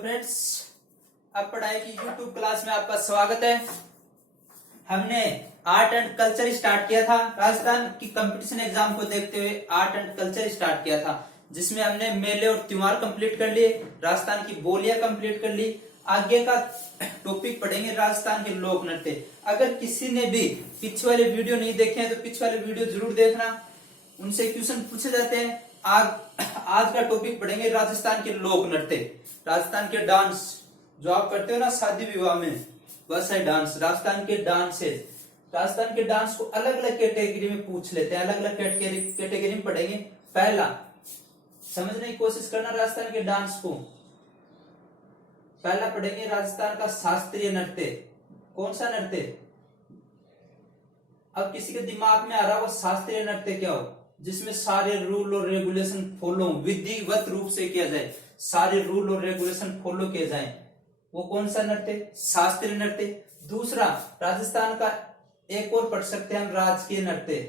Friends, अब पढ़ाई की यूट्यूब क्लास में आपका स्वागत है। हमने आर्ट एंड कल्चर स्टार्ट किया था। राजस्थान की कंपटीशन एग्जाम को देखते हुए आर्ट एंड कल्चर स्टार्ट किया था, जिसमें हमने मेले और त्योहार कंप्लीट कर लिए, राजस्थान की बोलियां कंप्लीट कर ली। आगे का टॉपिक पढ़ेंगे राजस्थान के लोक नृत्य। अगर किसी ने भी पीछे वाले वीडियो नहीं देखे हैं तो पीछे वाले वीडियो जरूर देखना, उनसे क्वेश्चन पूछे जाते हैं। आज का टॉपिक पढ़ेंगे राजस्थान के लोक नृत्य, राजस्थान के डांस जो आप करते हो ना शादी विवाह में, वैसा ही डांस, राजस्थान के डांसेस। राजस्थान के डांस को अलग अलग कैटेगरी में पूछ लेते हैं, अलग अलग कैटेगरी में पढ़ेंगे। पहला, समझने की कोशिश करना राजस्थान के डांस को। पहला पढ़ेंगे राजस्थान का शास्त्रीय नृत्य। कौन सा नृत्य? अब किसी के दिमाग में आ रहा हो शास्त्रीय नृत्य क्या हो, जिसमें सारे रूल और रेगुलेशन फॉलो विधिवत रूप से किया जाए, सारे रूल और रेगुलेशन फॉलो किए जाए, वो कौन सा नृत्य? शास्त्रीय नृत्य। दूसरा, राजस्थान का एक और पढ़ सकते हैं हम, राजकीय नृत्य।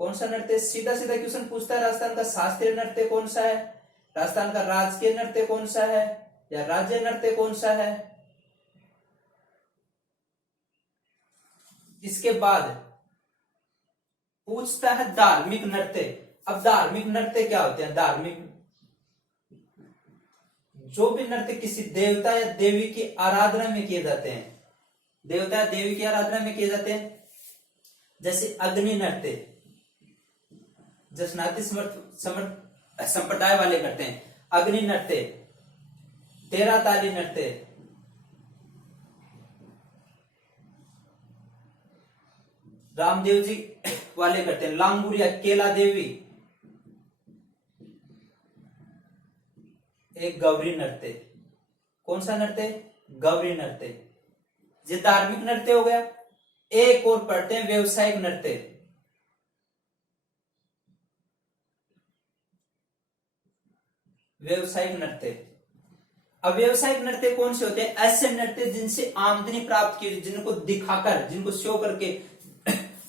कौन सा नृत्य? सीधा सीधा क्वेश्चन पूछता है, राजस्थान का शास्त्रीय नृत्य कौन सा है, राजस्थान का राजकीय नृत्य कौन सा है, या राज्य नृत्य कौन सा है। इसके बाद पूछता है धार्मिक नृत्य। अब धार्मिक नृत्य क्या होते हैं? धार्मिक जो भी नृत्य किसी देवता या देवी की आराधना में किए जाते हैं, देवता या देवी की आराधना में किए जाते हैं, जैसे अग्नि नृत्य, जसनाती संप्रदाय वाले करते हैं। अग्नि नृत्य, तेरा ताली नृत्य, रामदेव जी वाले करते हैं। लांगुरिया, केला देवी, एक गौरी नृत्य। कौन सा नृत्य? गौरी नृत्य। ये धार्मिक नृत्य हो गया। एक और पढ़ते हैं व्यवसायिक नृत्य। व्यवसायिक नृत्य। अब व्यवसायिक नृत्य कौन से होते हैं? ऐसे नृत्य जिनसे आमदनी प्राप्त की, जिनको दिखाकर, जिनको शो करके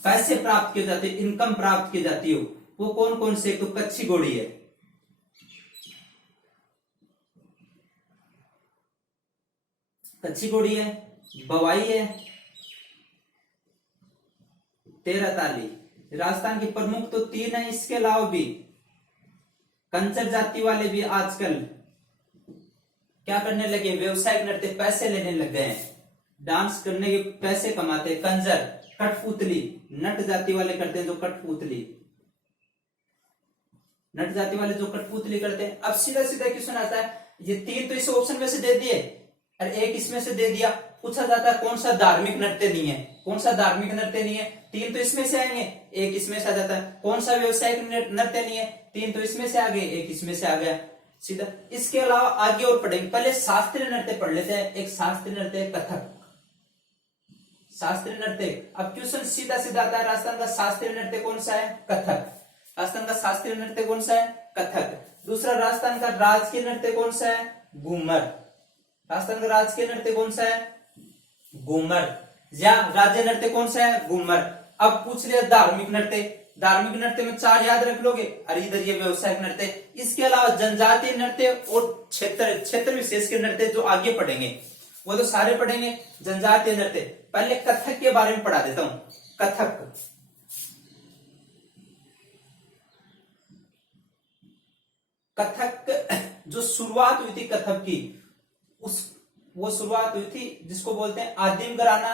पैसे प्राप्त किए जाते, इनकम प्राप्त की जाती हो, वो कौन कौन से? तो कच्ची घोड़ी है, कच्ची घोड़ी है, बवाई है, तेरा ताली। राजस्थान की प्रमुख तो तीन है, इसके अलावा भी कंचर जाति वाले भी आजकल क्या करने लगे? व्यवसायिक नृत्य, पैसे लेने लग गए हैं, डांस करने के पैसे कमाते हैं। कंजर, कठपुतली, नट जाति वाले करते हैं जो कठपुतली, नट जाति वाले जो कठपुतली करते हैं। अब सीधा सीधा क्वेश्चन आता है, ये तीन तो इस ऑप्शन में से दे दिए और एक इसमें से दे दिया। पूछा जाता है कौन सा धार्मिक नृत्य नहीं है, कौन सा धार्मिक नृत्य नहीं है? तीन तो इसमें से आएंगे, एक इसमें से आ जाता है। कौन सा व्यवसायिक नृत्य नहीं है? तीन तो इसमें से आ गए, एक इसमें से आ गया सीधा। इसके अलावा आगे और पढ़ेंगे। पहले शास्त्रीय नृत्य पढ़ लेते हैं। एक शास्त्रीय नृत्य कथक, शास्त्रीय नृत्य। अब क्वेश्चन सीधा सीधा आता है, राजस्थान का शास्त्रीय नृत्य कौन सा है? कथक। राजस्थान का शास्त्रीय नृत्य कौन सा है? कथक। दूसरा, राजस्थान का राजकीय नृत्य कौन सा है? घूमर। राजस्थान का राजकीय नृत्य कौन सा है? घूमर। या राज्य नृत्य कौन सा है? घूमर। अब पूछ लिया धार्मिक नृत्य। धार्मिक नृत्य में चार याद रख लोगे, और इधर ये व्यवसायिक नृत्य। इसके अलावा जनजातीय नृत्य और क्षेत्र विशेष के नृत्य जो आगे पढ़ेंगे वो तो सारे पढ़ेंगे। जनजातीय नृत्य, पहले कथक के बारे में पढ़ा देता हूं। कथक, कथक जो शुरुआत हुई थी कथक की, वो शुरुआत हुई थी जिसको बोलते हैं आदिम घराना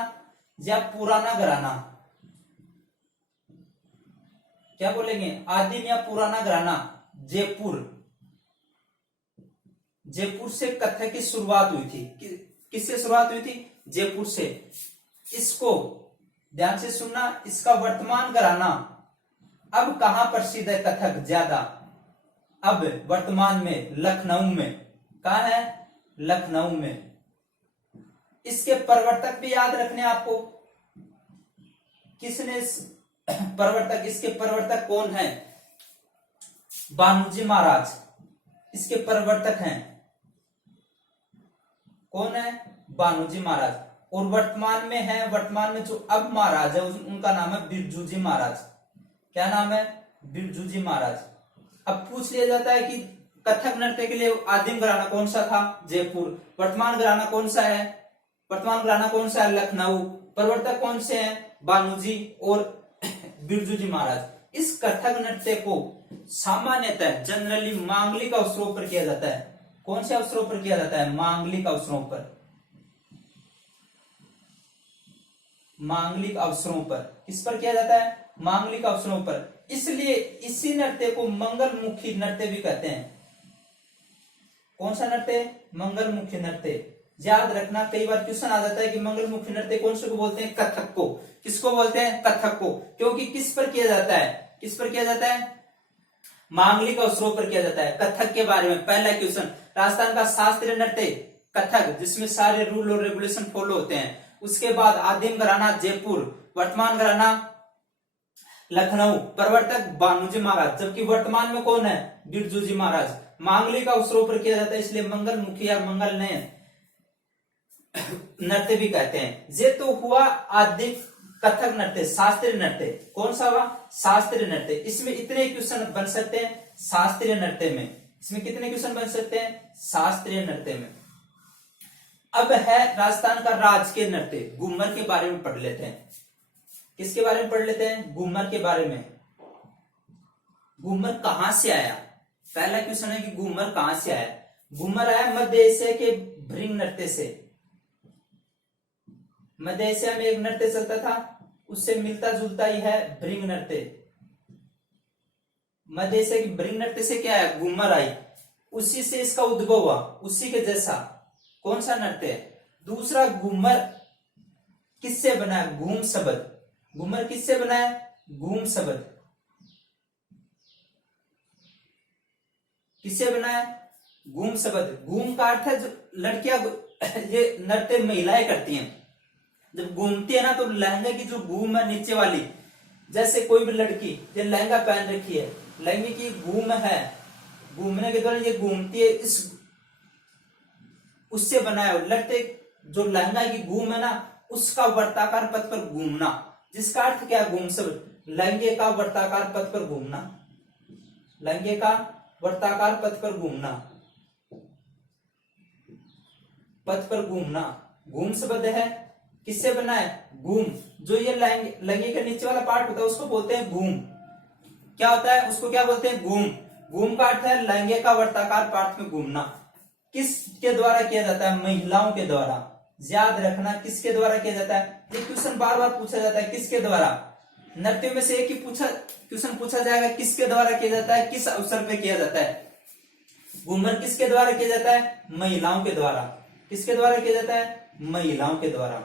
या पुराना घराना। क्या बोलेंगे? आदिम या पुराना घराना। जयपुर, जयपुर से कथक की शुरुआत हुई थी। किससे शुरुआत हुई थी? जयपुर से। इसको ध्यान से सुनना, इसका वर्तमान घराना अब कहां प्रसिद्ध है कथक ज्यादा? अब वर्तमान में लखनऊ में। कहां है? लखनऊ में। इसके प्रवर्तक भी याद रखने आपको। किसने प्रवर्तक, इसके प्रवर्तक कौन है? बानूजी महाराज इसके प्रवर्तक हैं। कौन है? बानूजी महाराज। और वर्तमान में है, वर्तमान में जो अब महाराज है उनका नाम है बिरजू जी महाराज। क्या नाम है? बिरजू जी महाराज। अब पूछ लिया जाता है कि कथक नृत्य के लिए आदिम घराना कौन सा था? जयपुर। वर्तमान घराना कौन सा है? वर्तमान घराना कौन सा है? लखनऊ। प्रवर्तक कौन से हैं? बानूजी और बिरजू जी महाराज। इस कथक नृत्य को सामान्यतः जनरली मांगलिक अवसरों पर किया जाता है। कौन से अवसरों पर किया जाता है? मांगलिक अवसरों पर। मांगलिक अवसरों पर। किस पर किया जाता है? मांगलिक अवसरों पर। इसलिए इसी नृत्य को मंगलमुखी नृत्य भी कहते हैं। कौन सा नृत्य? मंगलमुखी नृत्य। याद रखना, कई बार क्वेश्चन आ जाता है कि मंगलमुखी नृत्य कौन से को बोलते हैं? कथक को। किसको बोलते हैं? कथक को। क्योंकि किस पर किया जाता है? किस पर किया जाता है? मांगलिक अवसरों पर किया जाता है। कथक के बारे में पहला क्वेश्चन, राजस्थान का शास्त्रीय नृत्य कथक, जिसमें सारे रूल और रेगुलेशन फॉलो होते हैं। उसके बाद आदिम घराना जयपुर, वर्तमान घराना लखनऊ, प्रवर्तक बानूजी महाराज, जबकि वर्तमान में कौन है? बिरजू जी महाराज। मांगलिक अवसरों पर किया जाता है, इसलिए मंगलमुखी या मंगल नयन नृत्य भी कहते हैं। ये तो हुआ आदि कथक नृत्य, शास्त्रीय नृत्य। कौन सा हुआ? शास्त्रीय नृत्य। इसमें इतने क्वेश्चन बन सकते हैं शास्त्रीय नृत्य में। इसमें कितने क्वेश्चन बन सकते हैं? शास्त्रीय नृत्य में। अब है राजस्थान का राजकीय नृत्य, घूमर के बारे में पढ़ लेते हैं। किसके बारे में पढ़ लेते हैं? घूमर के बारे में। घूमर कहां से आया? पहला क्वेश्चन है कि घूमर कहां से आया? घूमर आया मध्य एशिया के भृंग नृत्य से। मध्य एशिया में एक नृत्य चलता था, उससे मिलता जुलता ही है भृंग नृत्य। मध्य एशिया की भृंग नृत्य से क्या है? घूमर आई, उसी से इसका उद्भव हुआ, उसी के जैसा। कौन सा नृत्य है? दूसरा, घूमर किससे बना है? घूम शब्द। घूमर किससे बना है? घूम शब्द। किससे बना है? घूम शब्द। घूम का अर्थ है जो लड़कियां, ये नृत्य महिलाएं करती हैं। जब घूमती है ना, तो लहंगे की जो घूम है नीचे वाली, जैसे कोई भी लड़की ये लहंगा पहन रखी है, लहंगे की घूम है, घूमने के दौरान ये घूमती है, इस उससे बना है नृत्य। जो लहंगा की घूम है ना, उसका वर्ताकार पथ पर घूमना, जिसका अर्थ क्या? घूम शब्द। लहंगे का वर्ताकार पथ पर घूमना, लहंगे का वर्ताकार पथ पर घूमना, पथ पर घूमना। घूम शब्द है, किससे बना है? घूम। जो ये लहंगे का नीचे वाला पार्ट होता है उसको बोलते हैं घूम। क्या होता है? उसको क्या बोलते हैं? घूम। घूम का अर्थ है लहंगे का वर्ताकार पार्ट में घूमना। किसके द्वारा किया जाता है? महिलाओं के द्वारा। याद रखना, किसके द्वारा किया जाता है? ये क्वेश्चन बार बार पूछा जाता है, किसके द्वारा? नृत्य में से एक ही क्वेश्चन पूछा जाएगा, किसके द्वारा किया जाता है, किस अवसर पे किया जाता है? घूमर किसके द्वारा किया जाता है? महिलाओं के द्वारा। किसके द्वारा किया जाता है? महिलाओं के द्वारा।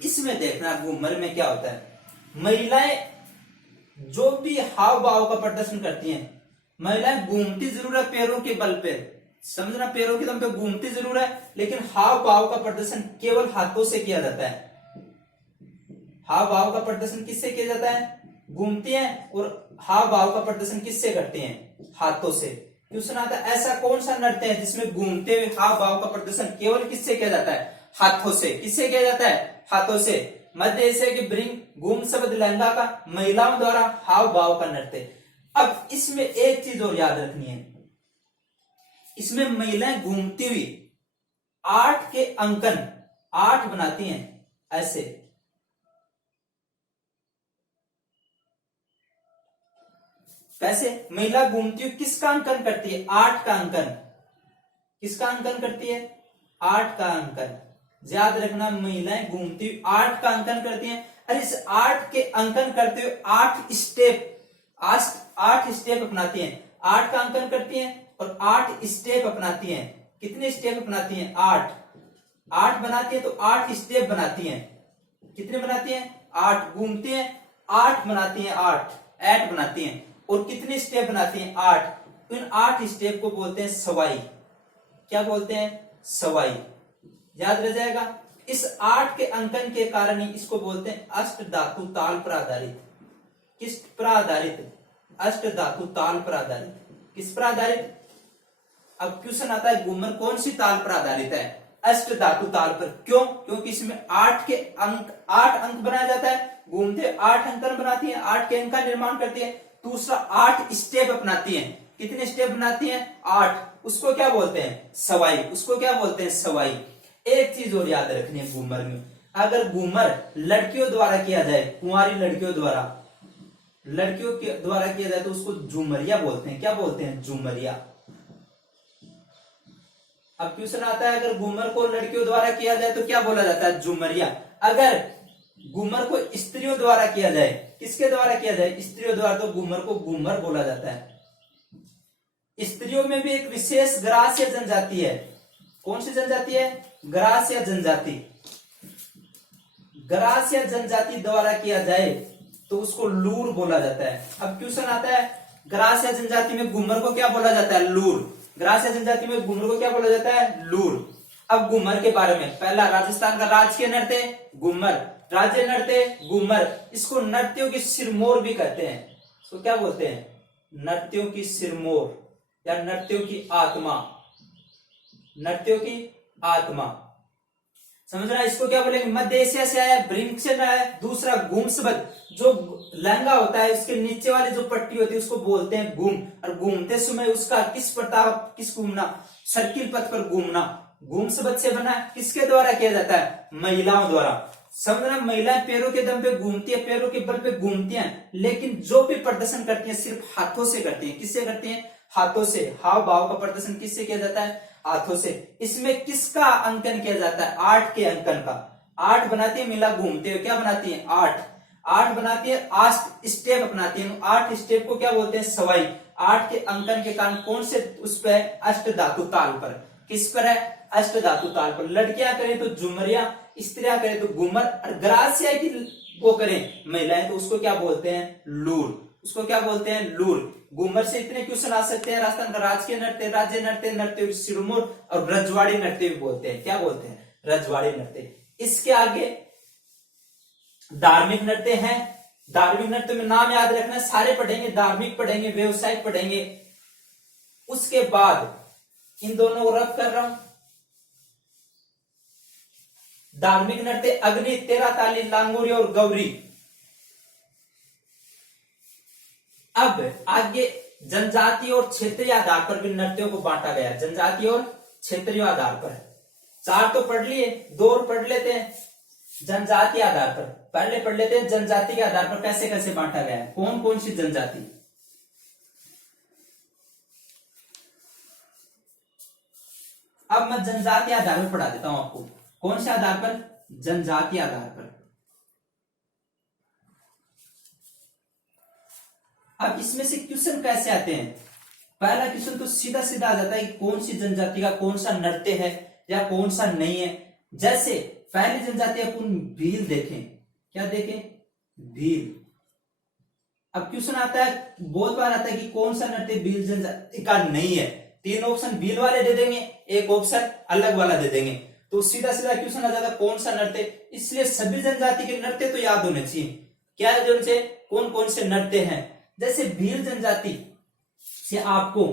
इसमें देखना घूमर में क्या होता है, महिलाएं जो भी हाव भाव का प्रदर्शन करती हैं, महिलाएं घूमती जरूर है पैरों के बल पे, समझना, पैरों के दम पे घूमती जरूर है, लेकिन हाव भाव का प्रदर्शन केवल हाथों से किया जाता है। हाव भाव का प्रदर्शन किससे किया जाता है? घूमती हैं, और हाव भाव का प्रदर्शन किससे करते हैं? हाथों से। क्वेश्चन आता है ऐसा कौन सा नृत्य है जिसमें घूमते हुए हाव भाव का प्रदर्शन केवल किससे किया जाता है? हाथों से। किससे किया जाता है? हाथों से। मध्य एशिया की भृंग घूम शब्द लहंगा का महिलाओं द्वारा हाव भाव का नृत्य। अब इसमें एक चीज और याद रखनी है, इसमें महिलाएं घूमती हुई 8 के अंकन 8 बनाती हैं, ऐसे। कैसे? महिला घूमती हुई किसका अंकन करती है? 8 का अंकन। किसका अंकन करती है? 8 का अंकन। याद रखना, महिलाएं घूमती हुई 8 का अंकन करती हैं, और इस 8 के अंकन करते हुए 8 स्टेप अपनाती हैं। 8 का अंकन करती हैं और 8 स्टेप अपनाती हैं। कितने स्टेप अपनाती हैं? 8 बनाती है तो 8 स्टेप बनाती हैं। कितने बनाती हैं? 8। घूमती हैं 8 बनाती हैं, 8 बनाती हैं, और कितने स्टेप बनाती हैं? 8। इन 8 स्टेप को बोलते हैं सवाई। क्या बोलते हैं? सवाई। याद रह जाएगा। इस 8 के अंकन के कारण ही इसको बोलते हैं अष्ट धातु ताल पर आधारित। किस पर आधारित? अष्ट धातु ताल पर आधारित। किस पर आधारित? अब क्वेश्चन आता है घूमर कौन सी ताल पर आधारित है? अष्ट धातु ताल पर। क्यों? क्योंकि इसमें 8 अंक बनाया जाता है। घूमते 8 अंकन बनाती है, 8 के अंक का निर्माण करती है। दूसरा 8 स्टेप अपनाती है। कितने स्टेप बनाती है? 8। उसको क्या बोलते हैं? सवाई। उसको क्या बोलते हैं? सवाई। एक चीज और याद रखनी है घूमर में, अगर घूमर लड़कियों द्वारा किया जाए, कुंवारी लड़कियों द्वारा किया जाए तो उसको झूमरिया बोलते हैं। क्या बोलते हैं? झूमरिया। अब क्वेश्चन आता है, अगर घूमर को लड़कियों द्वारा किया जाए तो क्या बोला जाता है? झूमरिया। अगर घूमर को स्त्रियों द्वारा किया जाए, किसके द्वारा किया जाए? स्त्रियों द्वारा, तो घूमर को घूमर बोला जाता है। स्त्रियों में भी एक विशेष ग्रास्य जनजाति है। कौन सी जनजाति है? ग्रास्य जनजाति। ग्रास्य जनजाति द्वारा किया जाए तो उसको लूर बोला जाता है। अब क्वेश्चन आता है, ग्रास्य जनजाति में घूमर को क्या बोला जाता है? लूर। ग्रास्य जनजाति में घूमर को क्या बोला जाता है? लूर। अब घूमर के बारे में, पहला, राजस्थान का राजकीय नृत्य घूमर, राज्य नृत्य घूमर। इसको नृत्यों की सिरमौर भी कहते हैं। इसको क्या बोलते हैं? नृत्यों की सिरमौर या नृत्यों की आत्मा। नृत्यों की आत्मा, समझ रहा है? इसको क्या बोलेंगे? मध्य एशिया से आया, ब्रिंक से आया। दूसरा गुमसबद, जो लहंगा होता है उसके नीचे वाली जो पट्टी होती है उसको बोलते हैं गुम। और घूमते समय उसका किस घूमना? सर्किल पथ पर घूमना। गुमसबद से बना, किसके द्वारा किया जाता है? महिलाओं द्वारा। समझना, महिलाएं पैरों के दम पे घूमती है, पैरों के बल पे घूमती हैं, लेकिन जो भी प्रदर्शन करती हैं सिर्फ हाथों से करती हैं। किससे करती हैं? हाथों से। हाव भाव का प्रदर्शन किससे किया जाता है? हाथों से। इसमें किसका अंकन किया जाता है? 8 के अंकन का। 8 बनाती है महिला घूमते हुए। क्या बनाती है? 8 बनाती है। 8 स्टेप अपनाती है। 8 स्टेप को क्या बोलते हैं? सवाई। 8 के अंकन के कारण कौन से उस पर? अष्ट धातु ताल पर। किस पर है? अष्ट धातु ताल पर। लड़कियां करें तो झुमरिया, स्त्रियां करें तो घूमर, और ग्रासिया की वो करें महिलाएं तो उसको क्या बोलते हैं? लूर। उसको क्या बोलते हैं? लूर। घूमर से इतने क्वेश्चन आ सकते हैं। राजस्थान का राजकीय नृत्य, राज्य नृत्य, नृत्य सिरमौर, और रजवाड़ी नृत्य भी बोलते हैं। क्या बोलते हैं? रजवाड़ी नृत्य। इसके आगे धार्मिक नृत्य है। धार्मिक नृत्य में नाम याद रखना, सारे पढ़ेंगे, धार्मिक पढ़ेंगे, व्यवसायिक पढ़ेंगे। उसके बाद इन दोनों को रब कर रहा हूं। धार्मिक नृत्य अग्नि, तेरा ताली, लांगोरी और गौरी। अब आगे जनजाति और क्षेत्रीय आधार पर भी नृत्यों को बांटा गया। जनजाति और क्षेत्रीय आधार पर 4 तो पढ़ लिए, 2 और पढ़ लेते हैं। जनजाति आधार पर पहले पढ़ लेते हैं। जनजाति के आधार पर कैसे कैसे बांटा गया है, कौन कौन सी जनजाति। अब मैं जनजाति आधार पर पढ़ा देता हूं आपको। कौन से आधार पर? जनजाति आधार पर। अब इसमें से क्वेश्चन कैसे आते हैं? पहला क्वेश्चन तो सीधा सीधा आ जाता है कि कौन सी जनजाति का कौन सा नृत्य है या कौन सा नहीं है। जैसे पहली जनजाति अपन भील देखें। क्या देखें? भील। अब क्वेश्चन आता है, बहुत बार आता है कि कौन सा नृत्य भील जनजाति का नहीं है। 3 ऑप्शन भील वाले दे देंगे, 1 ऑप्शन अलग वाला दे देंगे, तो सीधा सीधा क्वेश्चन आ जाता है कौन सा नृत्य। इसलिए सभी जनजाति के नृत्य तो याद होने चाहिए। क्या है जो उनसे कौन कौन से नृत्य हैं। जैसे भील जनजाति से आपको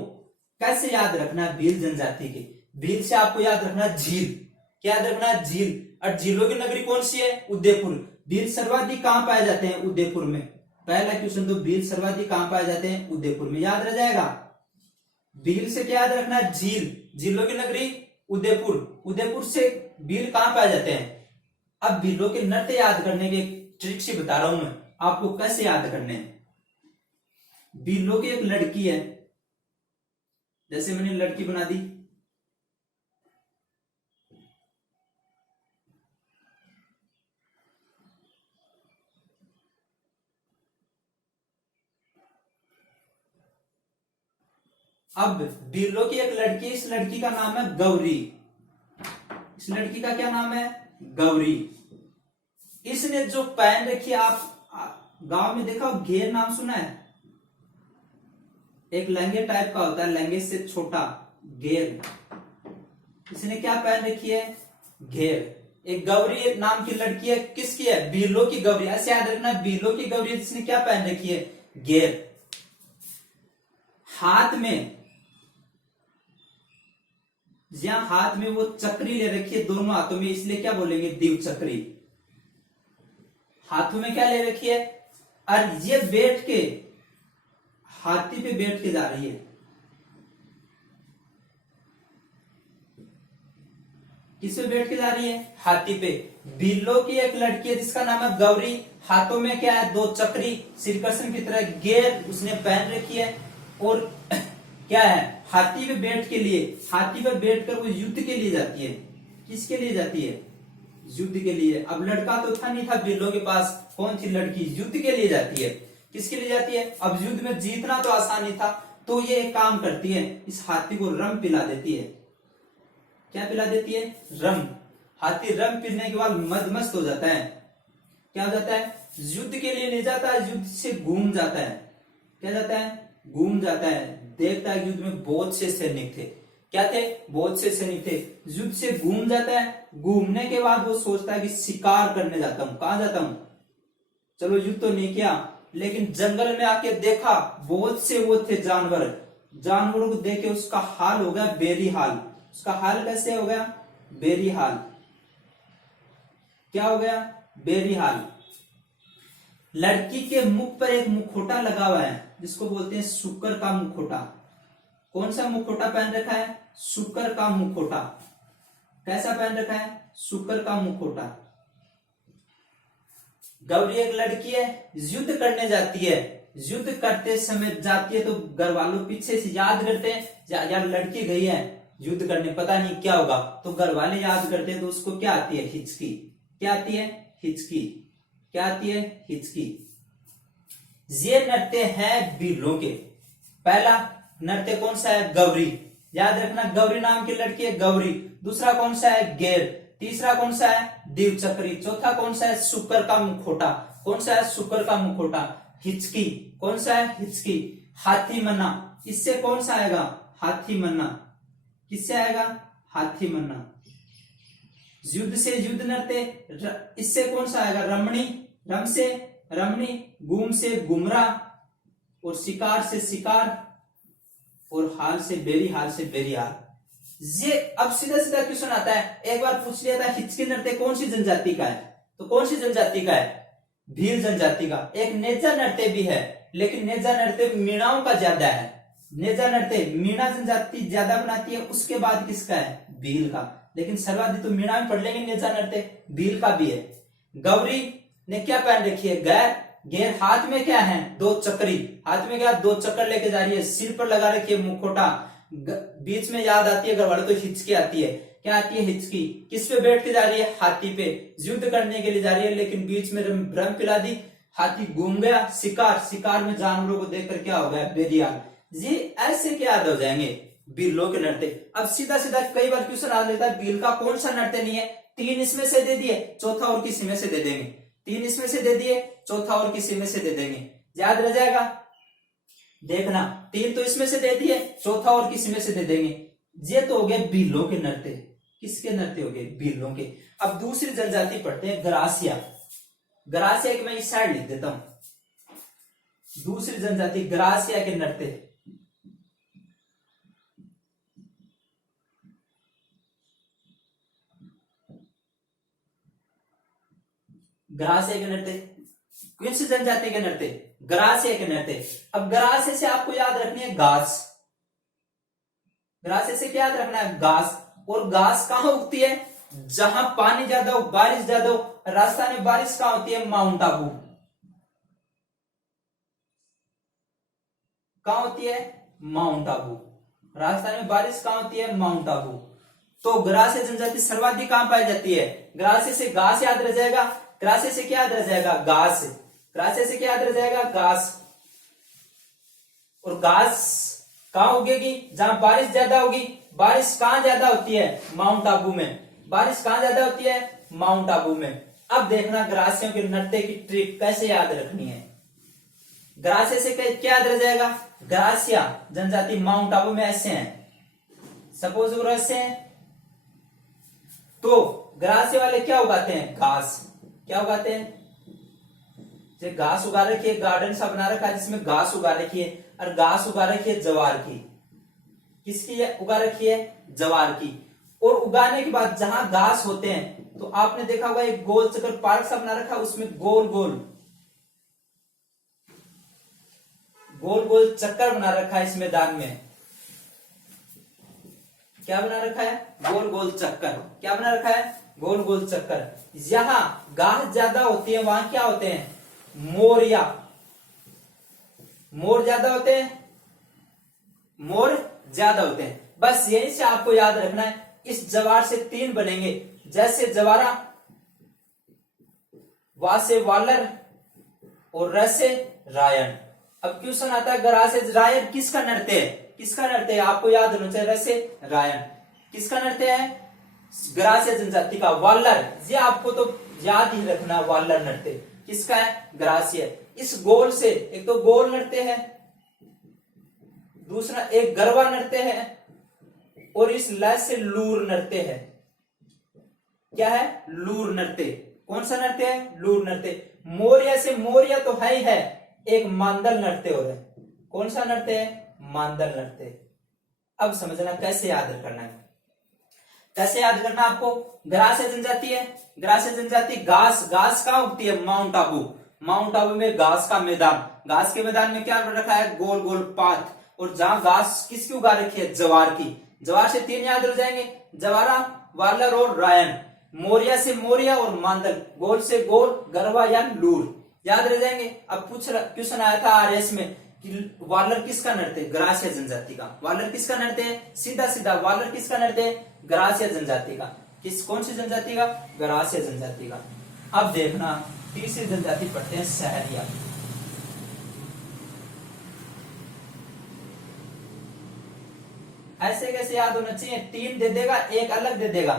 कैसे याद रखना है? भील जनजाति के भील से आपको याद रखना झील। क्या याद रखना है? झील। और झीलों की नगरी कौन सी है? उदयपुर। भील सर्वाधिक कहां पाए जाते हैं? उदयपुर में। पहला क्वेश्चन तो भील सर्वाधिक कहां पाए जाते हैं? उदयपुर में। याद रह जाएगा। भील से क्या याद रखना है? झील। झीलों की नगरी उदयपुर। उदयपुर से भील कहां पाए जाते हैं? अब भीलों के नृत्य याद करने के ट्रिक से बता रहा हूं मैं आपको कैसे याद करने हैं। भीलों की एक लड़की है, जैसे मैंने लड़की बना दी। अब भीलों की एक लड़की, इस लड़की का नाम है गौरी। इस लड़की का क्या नाम है? गौरी। इसने जो पहन रखी है, आप गांव में देखा हो, घेर नाम सुना है? एक लहंगे टाइप का होता है, लहंगे से छोटा घेर। इसने क्या पहन रखी है? घेर। एक गौरी नाम की लड़की है, किसकी है? भीलों की गौरी। ऐसे याद रखना, भीलों की गौरी। जिसने क्या पहन रखी है? घेर। हाथ में, जहां हाथ में वो चक्री ले रखी है दोनों हाथों में, इसलिए क्या बोलेंगे? दिव चक्री। हाथों में क्या ले रखी है? और ये बैठ के, हाथी पे बैठ के जा रही है। किस पे बैठ के जा रही है? हाथी पे। बिल्लो की एक लड़की है जिसका नाम है गौरी, हाथों में क्या है? दो चक्री, श्रीकृष्ण की तरह गेर उसने पहन रखी है, और क्या है? हाथी पे बैठ के लिए, हाथी पे बैठकर वो युद्ध के लिए जाती है। किसके लिए जाती है? युद्ध के लिए। अब लड़का तो था नहीं था बिल्लो के पास, कौन थी लड़की? युद्ध के लिए जाती है। किसके लिए जाती है? अब युद्ध में जीतना तो आसान ही था, तो ये एक काम करती है, इस हाथी को रम पिला देती है। क्या पिला देती है? रम। हाथी रम पीने के बाद मदमस्त हो जाता है। क्या हो जाता है? युद्ध के लिए ले जाता है, युद्ध से घूम जाता है। क्या जाता है? घूम जाता है। देखता है युद्ध में बहुत से सैनिक थे। क्या थे? बहुत से सैनिक थे। युद्ध से घूम जाता है। घूमने के बाद वो सोचता है कि शिकार करने जाता हूं। कहां जाता हूं? चलो युद्ध तो नहीं किया, लेकिन जंगल में आके देखा बहुत से वो थे जानवर। जानवरों को देख के उसका हाल हो गया बेरी हाल। उसका हाल कैसे हो गया? बेरी हाल। क्या हो गया? बेरी हाल। लड़की के मुख पर एक मुखौटा लगा हुआ है, जिसको बोलते हैं शुक्र का मुखौटा। कौन सा मुखौटा पहन रखा है? शुक्र का मुखौटा। कैसा पहन रखा है? शुक्र का मुखौटा। गौरी एक लड़की है, युद्ध करने जाती है। युद्ध करते समय जाती है तो घर वालों पीछे से याद करते हैं, यार लड़की गई है युद्ध करने, पता नहीं क्या होगा, तो घर वाले याद करते हैं, तो उसको क्या आती है? हिचकी। क्या आती है? हिचकी। क्या आती है? हिचकी। ये नृत्य है बिल्लों के। पहला नृत्य कौन सा है? गौरी। याद रखना, गौरी नाम की लड़की है गौरी। दूसरा कौन सा है? गेर। तीसरा कौन सा है? दिवचक्री। चौथा कौन सा है? शुक्र का मुखौटा। कौन सा है? शुक्र का मुखौटा। हिचकी। कौन सा है? हिचकी। हाथी मन्ना। इससे कौन सा आएगा? हाथी मन्ना। किससे आएगा? हाथी मन्ना। युद्ध से युद्ध नृत्य, इससे कौन सा आएगा? रमणी। रम से रमणी, गुम से गुमरा, और शिकार से शिकार, और हाल से बेरी, हाल से बेरी हाल। ये अब सीधा सीधा क्वेश्चन आता है। एक बार पूछ लिया था हिचकी नृत्य कौन सी जनजाति का है, तो कौन सी जनजाति का है? भील जनजाति का। एक नेजा नृत्य भी है, लेकिन नेजा नृत्य मीणाओं का ज्यादा है। नेजा नृत्य मीणा जनजाति ज्यादा बनाती है, उसके बाद किसका है? भील का। लेकिन सर्वाधिक तो मीणा में पढ़ लेंगे, नेजा नृत्य भील का भी है। गौरी ने क्या पहन रखी है? गैर। गेर। हाथ में क्या है? दो चक्री। हाथ में क्या? दो चक्कर लेके जा रही है। सिर पर लगा रखी है मुखौटा। बीच में याद आती है घर वालों तो हिचकी आती है। क्या आती है? हिचकी। किस पे बैठ के जा रही है? हाथी पे। युद्ध करने के लिए जा रही है, लेकिन बीच में भ्रम पिला दी, हाथी घूम गया। शिकार। शिकार में जानवरों को देखकर क्या हो गया? बेरियाल। ये ऐसे क्या याद हो जाएंगे? बिल्लों के नृत्य। अब सीधा सीधा कई बार क्वेश्चन आ जाता है, बिल का कौन सा नृत्य नहीं है? तीन इसमें से दे दिए, चौथा और किसी में से दे देंगे। तीन इसमें से दे दिए, चौथा और किसी में से दे देंगे। याद रह जाएगा। देखना, तीन तो इसमें से दे दिए, चौथा और किसी में से दे देंगे। ये तो हो गए बिल्लों के नृत्य। किसके नृत्य हो गए? बिल्लों के। अब दूसरी जनजाति पढ़ते हैं, गरासिया। गरासिया की मैं इस साइड लिख देता हूं। दूसरी जनजाति गरासिया के नृत्य। गरासिया के नृत्य। किस जनजाति के नृत्य? गरासिया के नृत्य। अब गरासिया से आपको याद रखनी है घास। गरासिया से क्या याद रखना है? घास। और घास कहां उगती है? जहां पानी ज्यादा हो, बारिश ज्यादा हो। राजस्थान में बारिश कहां होती है? माउंट आबू। कहां होती है? माउंट आबू। राजस्थान में बारिश कहां होती है? माउंट आबू। तो गरासिया जनजाति सर्वाधिक कहां पाई जाती है? गरासिया से घास याद रह जाएगा। गरासिया से क्या याद रह जाएगा? घास। गरासिया से क्या याद रह जाएगा? घास। और घास कहां उगेगी? जहां बारिश ज्यादा होगी। बारिश कहां ज्यादा होती है? माउंट आबू में। बारिश कहां ज्यादा होती है? माउंट आबू में। अब देखना गरासियों के नृत्य की ट्रिक कैसे याद रखनी है। गरासिया से क्या याद रह जाएगा? गरासिया जनजाति माउंट आबू में ऐसे हैं। सपोज वो ऐसे हैं, तो गरासिया वाले क्या उगाते हैं? घास। क्या उगाते हैं? घास उगा रखी है, गार्डन सा बना रखा है जिसमें घास उगा रखी है, और घास उगा रखी है जवार की। किसकी उगा रखी है? जवार की। और उगाने के बाद जहां घास होते हैं, तो आपने देखा होगा एक गोल चक्कर पार्क सा बना रखा है, उसमें गोल गोल गोल गोल चक्कर बना रखा है इस मैदान में। क्या बना रखा है, गोल गोल चक्कर। क्या बना रखा है, गोल गोल चक्कर। जहां गाह ज्यादा होती है वहां क्या होते हैं, मोर, या मोर ज्यादा होते हैं, मोर ज्यादा होते हैं। बस यहीं से आपको याद रखना है। इस जवार से 3 बनेंगे, जैसे जवारा, वा से वालर और र से रायन। अब क्वेश्चन आता है गरा से रायन किसका नृत्य है, किसका नृत्य है, आपको याद होना चाहिए। र से रायन किसका नृत्य है, ग्रास्य जनजाति का। वालर, ये आपको तो याद ही रखना, वालर नृत्य किसका है, ग्रास्य। इस गोल से एक तो गोल नृत्य है, दूसरा एक गरबा नृत्य है, और इस लय से लूर नृत्य है। क्या है, लूर नृत्य। कौन सा नृत्य है, लूर नृत्य। मोरिया से, मोरिया तो है ही है, एक मांदल नृत्य हो रहा है। कौन सा नृत्य है, मांदल नृत्य। अब समझना कैसे याद करना है, कैसे याद करना आपको। ग्रास्य जनजाति है, ग्रास्य जनजाति घास, घास कहां उगती है, माउंट आबू। माउंट आबू में घास का मैदान, घास के मैदान में क्या रखा है, गोल गोल पात। और जहां घास किसकी उगा रखी है, जवार की। जवार से 3 याद रह जाएंगे, जवारा, वालर और रायन। मोरिया से मोरिया और मांदल, गोल से गोल, गरबा या लूर, याद रह जाएंगे। अब क्वेश्चन आया था आरएस में कि वालर किसका नृत्य, ग्रास्य जनजाति का। वालर किसका नृत्य है, सीधा सीधा वालर किसका नृत्य है, ग्रास्य जनजाति का। कौन सी जनजाति का, ग्रास्य जनजाति का। अब देखना तीसरी जनजाति पढ़ते हैं, सहरिया। ऐसे कैसे याद होना चाहिए, 3 दे देगा, एक अलग दे देगा,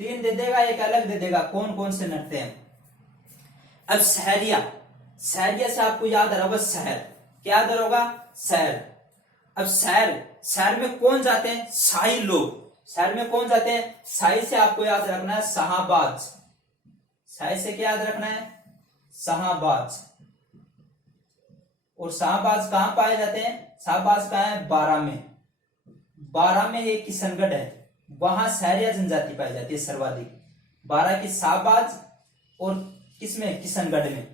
3 दे देगा, एक अलग दे देगा। कौन कौन से नृत्य हैं। अब सहरिया, सहरिया से आपको याद आ रहा होगा शहर। क्या याद होगा, शहर। अब शहर, शहर में कौन जाते हैं, शाही लोग। शहर में कौन जाते हैं, शाही से आपको याद रखना है शाहबाज। शाही से क्या याद रखना है, शाहबाज। और शाहबाज कहां पाए जाते हैं, शाहबाज कहां है, 12 में। 12 में एक किशनगढ़ है, वहां सहरिया जनजाति पाई जाती है सर्वाधिक। 12 की शाहबाज और किसमें, किशनगढ़ में।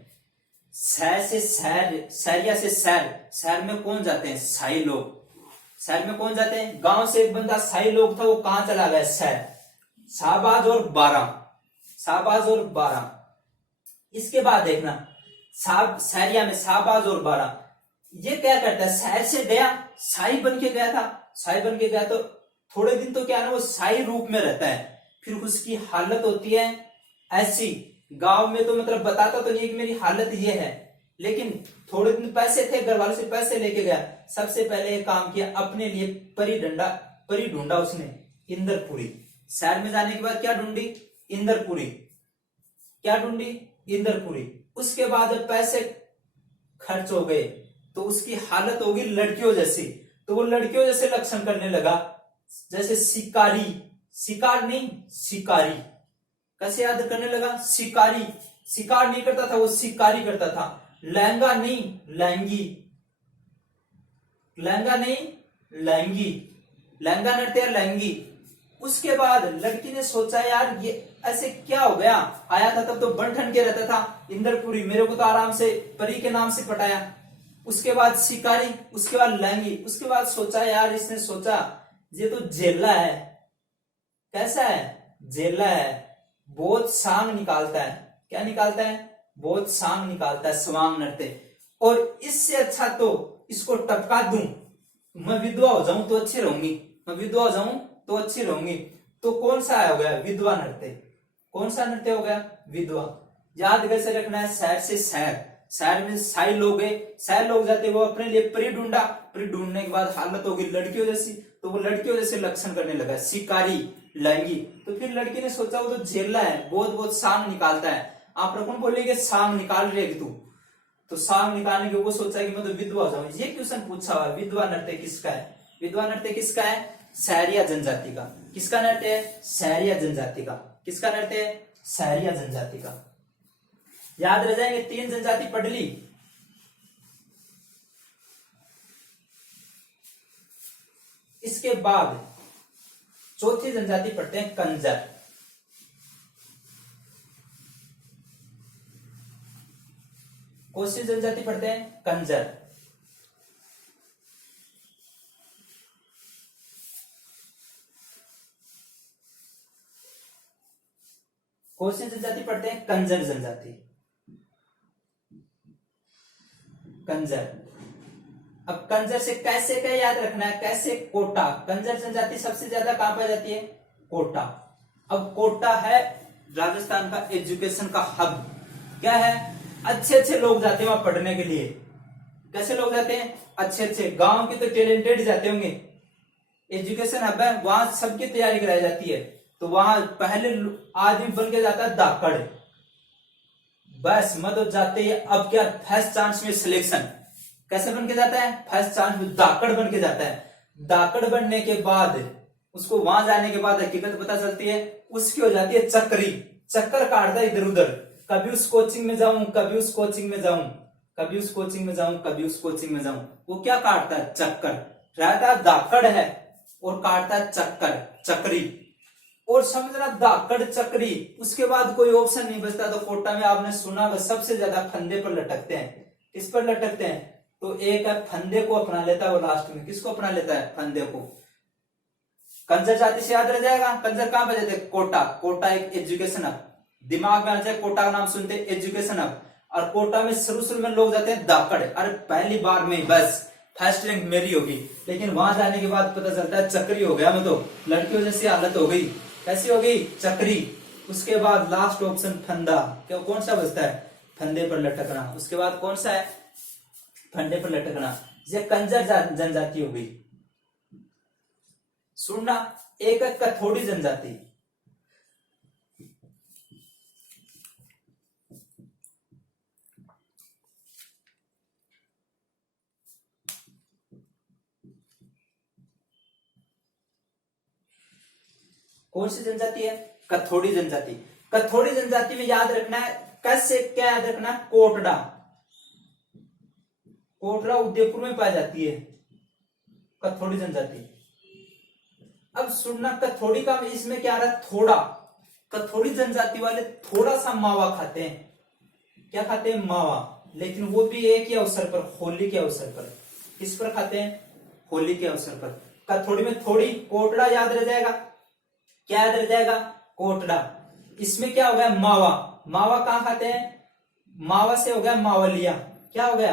शहर से शहर, सहरिया से शहर, शहर में कौन जाते हैं, शाही लोग। शहर में कौन जाते हैं, गांव से एक बंदा शाही लोग था, वो कहां चला गया, शहर। शाहबाज और 12, शाहबाज और 12। इसके बाद देखना सहरिया में शाहबाज और 12, ये क्या करता है, शहर से गया, शाही बन के गया था। शाही बन के गया तो थोड़े दिन तो क्या है ना, वो शाही रूप में रहता है। फिर उसकी हालत होती है ऐसी, गांव में तो मतलब बताता तो नहीं कि मेरी हालत ये है, लेकिन थोड़े दिन पैसे थे, घर वालों से पैसे लेके गया। सबसे पहले एक काम किया, अपने लिए परी ढूंढा उसने, इंदरपुरी। शहर में जाने के बाद क्या ढूंढी, इंदरपुरी। क्या ढूंढी, इंदरपुरी। उसके बाद जब पैसे खर्च हो गए तो उसकी हालत होगी लड़कियों जैसी। तो वो लड़कियों जैसे लक्षण करने लगा, जैसे शिकारी, शिकार नहीं शिकारी। कैसे याद करने लगा, शिकारी, शिकार नहीं करता था वो, शिकारी करता था। लहंगा नहीं लहंगी, लहंगा नहीं लहंगी, लहंगा नृत्य लहंगी। उसके बाद लड़की ने सोचा यार ये ऐसे क्या हो गया, आया था तब तो बन ठन के रहता था इंदरपुरी, मेरे को तो आराम से परी के नाम से पटाया। उसके बाद शिकारी, उसके बाद लहंगी। उसके बाद सोचा यार, इसने सोचा ये तो जेला है। कैसा है, जेला है, बहुत सांग निकालता है। क्या निकालता है, बहुत सांग निकालता है, स्वांग नृत्य। और इससे अच्छा तो इसको टपका दूं, मैं विधवा हो जाऊं तो अच्छी रहूंगी, मैं विधवा हो जाऊं तो अच्छी रहूंगी। तो कौन सा हो गया, विधवा नृत्य। कौन सा नृत्य हो गया, विधवा। याद कैसे रखना है, शहर से शहर, शहर में शाही लोग है, शहर लोग जाते, वो अपने लिए परी ढूंढा, परी ढूंढने के बाद हालत होगी लड़कियों जैसी, तो वो लड़कियों जैसे लक्षण करने लगा, शिकारी, लहंगी। तो फिर लड़की ने सोचा वो तो जेला है, बहुत बहुत सांग निकालता है। आप कौन बोलेंगे सांग निकाल रही तू, तो सांग निकालने के वो सोचा कि मैं तो विधवा हो जाऊं। ये क्वेश्चन पूछा हुआ है, विधवा नृत्य किसका है, विधवा नृत्य किसका है, सहरिया जनजाति का। किसका नृत्य है, सहरिया जनजाति का। किसका नृत्य है, सहरिया जनजाति का। याद रह जाएंगे, 3 जनजाति पढ़ ली। इसके बाद चौथी जनजाति पढ़ते हैं, कंजर। कौन सी जनजाति पढ़ते हैं, कंजर। कौन सी जनजाति पढ़ते हैं? कंजर जनजाति। कंजर। अब कंजर से कैसे क्या याद रखना है? कैसे? कोटा। कंजर जनजाति सबसे ज्यादा कहां पाई जाती है? कोटा। अब कोटा है राजस्थान का एजुकेशन का हब। क्या है? अच्छे अच्छे लोग जाते हैं वहां पढ़ने के लिए। कैसे लोग जाते हैं? अच्छे अच्छे। गांव के तो टैलेंटेड जाते होंगे। एजुकेशन हब है, वहां सबकी तैयारी कराई जाती है। तो वहां पहले आदमी बन के जाता है दाकड़। बस मत जाते ही अब क्या, फर्स्ट चांस में सिलेक्शन। कैसे बन के जाता है? फर्स्ट चांस में दाकड़ बन के जाता है। दाकड़ बनने के बाद उसको वहां जाने के बाद हकीकत पता चलती है, उसकी हो जाती है चक्री। चक्कर काटता है इधर उधर, कभी उस कोचिंग में जाऊं, कभी उस कोचिंग में जाऊं, कभी उस कोचिंग में जाऊं, कभी उस कोचिंग में जाऊं। वो क्या काटता है? चक्कर। रहता दाकड़ है और काटता है चक्कर, चक्री। और समझना दाकड़ चक्री, उसके बाद कोई ऑप्शन नहीं बचता। तो कोटा में आपने सुना होगा सबसे ज्यादा फंदे पर लटकते हैं। किस पर लटकते हैं? तो एक है फंदे को अपना लेता है वो लास्ट में। किसको अपना लेता है? फंदे को। कंजर जाति से याद रह जाएगा। कंजर कहां पे जाते? कोटा। कोटा एक एजुकेशन हब। दिमाग में आ जाए, कोटा का नाम सुनते एजुकेशन हब। और कोटा में शुरू शुरू में लोग जाते हैं दाकड़। अरे पहली बार में बस फर्स्ट रैंक मेरी होगी, लेकिन वहां जाने के बाद पता चलता है चक्री हो गया। मैं तो लड़कियों जैसी हालत हो गई। कैसी हो गई? चक्री। उसके बाद लास्ट ऑप्शन फंदा। क्या कौन सा बचता है? फंदे पर लटकना। उसके बाद कौन सा है? फंदे पर लटकना। ये कंजर जनजाति हो गई। सुनना, एक कथोड़ी जनजाति। कौन सी जनजाति है? कथोड़ी जनजाति। कथोड़ी जनजाति में याद रखना है, कैसे क्या याद रखना? कोटड़ा। कोटड़ा उदयपुर में पाई जाती है कथोड़ी जनजाति। अब सुनना, कथोड़ी का इसमें क्या आ रहा है? थोड़ा। कथोड़ी जनजाति वाले थोड़ा सा मावा खाते हैं। क्या खाते हैं? मावा। लेकिन वो भी एक ही अवसर पर, होली के अवसर पर। किस पर खाते हैं? होली के अवसर पर। कथोड़ी में थोड़ी, कोटड़ा याद रह जाएगा। क्या याद रह जाएगा? कोटड़ा। इसमें क्या हो गया? मावा। मावा कहां खाते हैं? मावा से हो गया मावलिया। क्या हो गया?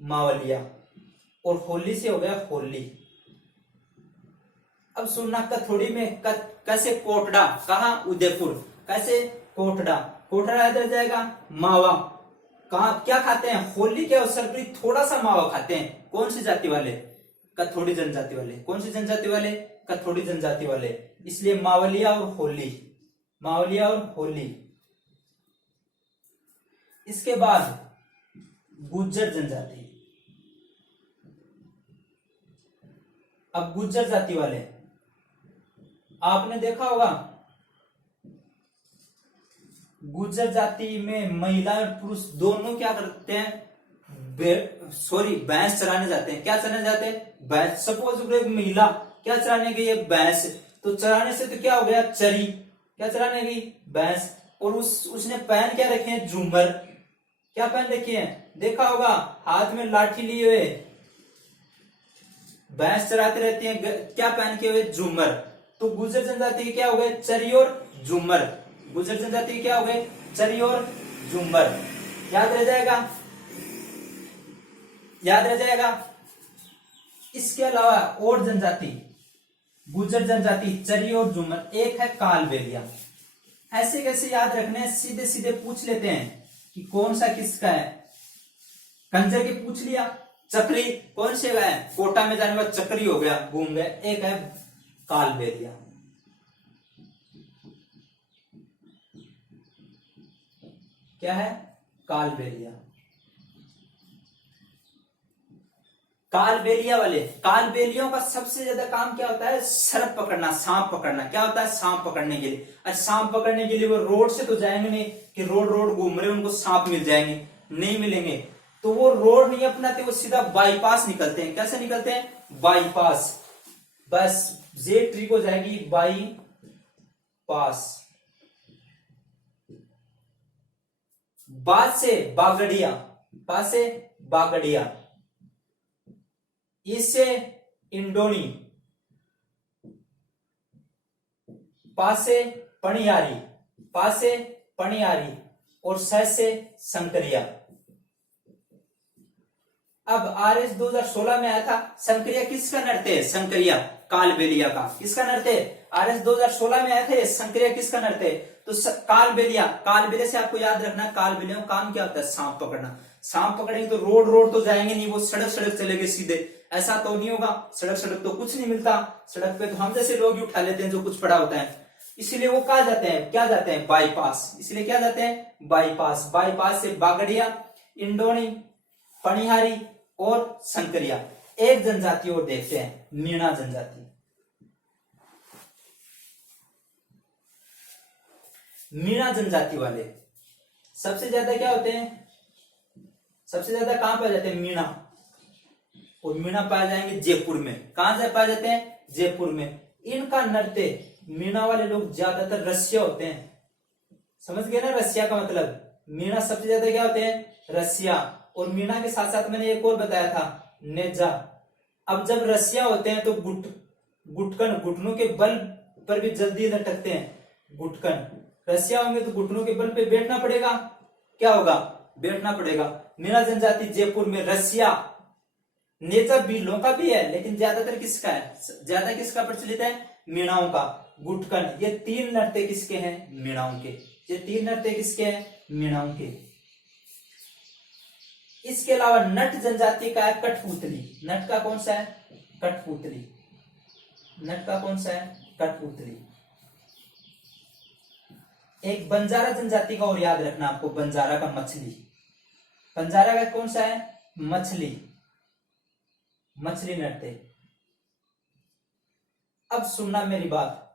मावलिया। और होली से हो गया होली। अब सुनना, कथोड़ी में कैसे? कोटड़ा। कहा? उदयपुर। कैसे? कोटड़ा। कोटड़ा याद रह जाएगा। मावा। कहा क्या खाते हैं? होली के अवसर पर थोड़ा सा मावा खाते हैं। कौन सी जाति वाले? कथोड़ी जनजाति वाले। कौन सी जनजाति वाले? कथोड़ी जनजाति वाले। इसलिए मावलिया और होली। मावलिया और होली। इसके बाद गुज्जर जनजाति। अब गुज्जर जाति वाले आपने देखा होगा, गुज्जर जाति में महिला और पुरुष दोनों क्या करते हैं? भैंस चराने जाते हैं। क्या चराने जाते हैं? भैंस। सपोज एक महिला क्या चराने गई है? भैंस। तो चराने से तो क्या हो गया? चरी। क्या चराने गई? भैंस। और उसने पहन क्या रखे हैं? झूमर। क्या पहन रखे हैं? देखा होगा, हाथ में लाठी लिए हुए भैंस चराते रहती हैं। क्या पहन के हुए? झूमर। तो गुर्जर जनजाति के क्या हो गए? चरी और झूमर। गुर्जर जनजाति के क्या हो गए? चरी और झूमर। याद रह जाएगा। याद रह जाएगा। इसके अलावा और जनजाति, गुर्जर जनजाति, चरी और झूमर। एक है कालबेलिया। ऐसे कैसे याद रखने? सीधे सीधे पूछ लेते हैं कि कौन सा किसका है। कंजर के पूछ लिया। चक्री कौन से है? कोटा में जाने बाद चक्री हो गया, घूम गए। एक है कालबेलिया। क्या है? कालबेलिया। कालबेलिया वाले, कालबेलियों का सबसे ज्यादा काम क्या होता है? सर्प पकड़ना, सांप पकड़ना। क्या होता है? सांप पकड़ने के लिए। और सांप पकड़ने के लिए वो रोड से तो जाएंगे नहीं कि रोड रोड घूम रहे उनको सांप मिल जाएंगे, नहीं मिलेंगे। तो वो रोड नहीं अपनाते, वो सीधा बाईपास निकलते हैं। कैसे निकलते हैं? बाईपास। बस जे ट्रिक हो जाएगी, बाई पास। बाद से बागड़िया, पास से बागड़िया, इससे इंडोनी, पास से पणियारी, पा से पनियारी और स से संकरिया। अब आरएस 2016 में आया था। संकरिया किसका नृत्य है? संकरिया कालबेलिया का। किसका नृत्य है? आरएस 2016 में आया था। संकरिया किसका नृत्य है? तो कालबेलिया। कालबेलिया से आपको याद रखना, कालबेलिया का काम क्या होता है? सांप पकड़ना। सांप पकड़ेंगे तो रोड रोड तो जाएंगे नहीं, वो सड़क सड़क चलेंगे सीधे। ऐसा तो नहीं होगा, सड़क सड़क तो कुछ नहीं मिलता। सड़क पे तो हम जैसे लोग ही उठा लेते हैं जो कुछ पड़ा होता है। इसलिए वो कहा जाते हैं, क्या जाते हैं? बाईपास। इसलिए क्या जाते हैं? बाईपास। बाईपास से बागड़िया, इंडोनी, पनिहारी और संकरिया। एक जनजाति और देखते हैं, मीणा जनजाति। मीणा जनजाति वाले सबसे ज्यादा क्या होते हैं? सबसे ज्यादा कहां पाए जाते हैं? मीणा। और मीणा पाए जाएंगे जयपुर में। कहां से पाए जाते हैं? जयपुर में। इनका नृत्य, मीणा वाले लोग ज्यादातर रसिया होते हैं। समझ गए ना रसिया का मतलब? मीणा सबसे ज्यादा क्या होते हैं? रसिया। और मीणा के साथ साथ मैंने एक और बताया था, नेजा। अब जब रसिया होते हैं तो गुटकन, घुटनों के बल पर भी जल्दी लटकते हैं। गुटकन रसिया होंगे तो घुटनों के बल पे बैठना पड़ेगा। क्या होगा? बैठना पड़ेगा। मीणा जनजाति जयपुर में। रसिया, नेजा भीलों का भी है, लेकिन ज्यादातर किसका है? ज्यादा किसका प्रचलित है? मीणाओं का। गुटकन, ये तीन नृत्य किसके हैं? मीणाओं के। ये तीन नृत्य किसके हैं? मीणाओं के। इसके अलावा नट जनजाति का है कठपुतली। नट का कौन सा है? कठपुतली। नट का कौन सा है? कठपुतली। एक बंजारा जनजाति का और याद रखना आपको, बंजारा का मछली। बंजारा का कौन सा है? मछली। मछली नृत्य। अब सुनना मेरी बात।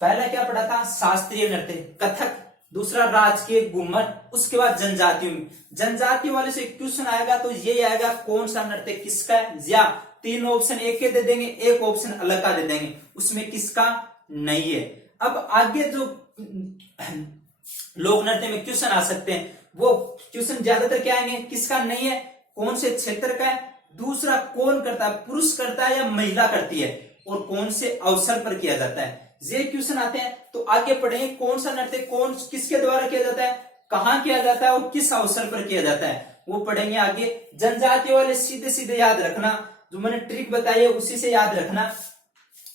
पहला क्या पढ़ा था? शास्त्रीय नृत्य, कथक। दूसरा राजकीय घूमर। उसके बाद जनजाति। जनजाति वाले से क्वेश्चन आएगा तो ये आएगा, कौन सा नृत्य किसका है? या तीन ऑप्शन एक के दे देंगे, एक ऑप्शन अलग का दे देंगे, उसमें किसका नहीं है। अब आगे जो लोक नृत्य में क्वेश्चन आ सकते हैं, वो क्वेश्चन ज्यादातर क्या आएंगे? किसका नहीं है, कौन से क्षेत्र का है, दूसरा कौन करता है, पुरुष करता है या महिला करती है, और कौन से अवसर पर किया जाता है। ये क्वेश्चन आते हैं तो आगे पढ़ेंगे कौन सा नृत्य कौन किसके द्वारा किया जाता है, कहां किया जाता है और किस अवसर पर किया जाता है, वो पढ़ेंगे आगे। जनजाति वाले सीधे सीधे याद रखना, जो मैंने ट्रिक बताई है उसी से याद रखना।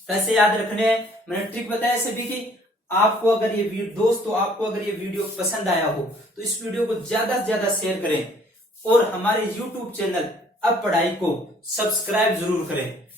कैसे याद रखने हैं मैंने ट्रिक बताया सभी की। आपको अगर ये दोस्तों आपको अगर ये वीडियो पसंद आया हो तो इस वीडियो को ज्यादा से ज्यादा शेयर करें और हमारे YouTube चैनल अब पढ़ाई को सब्सक्राइब जरूर करें।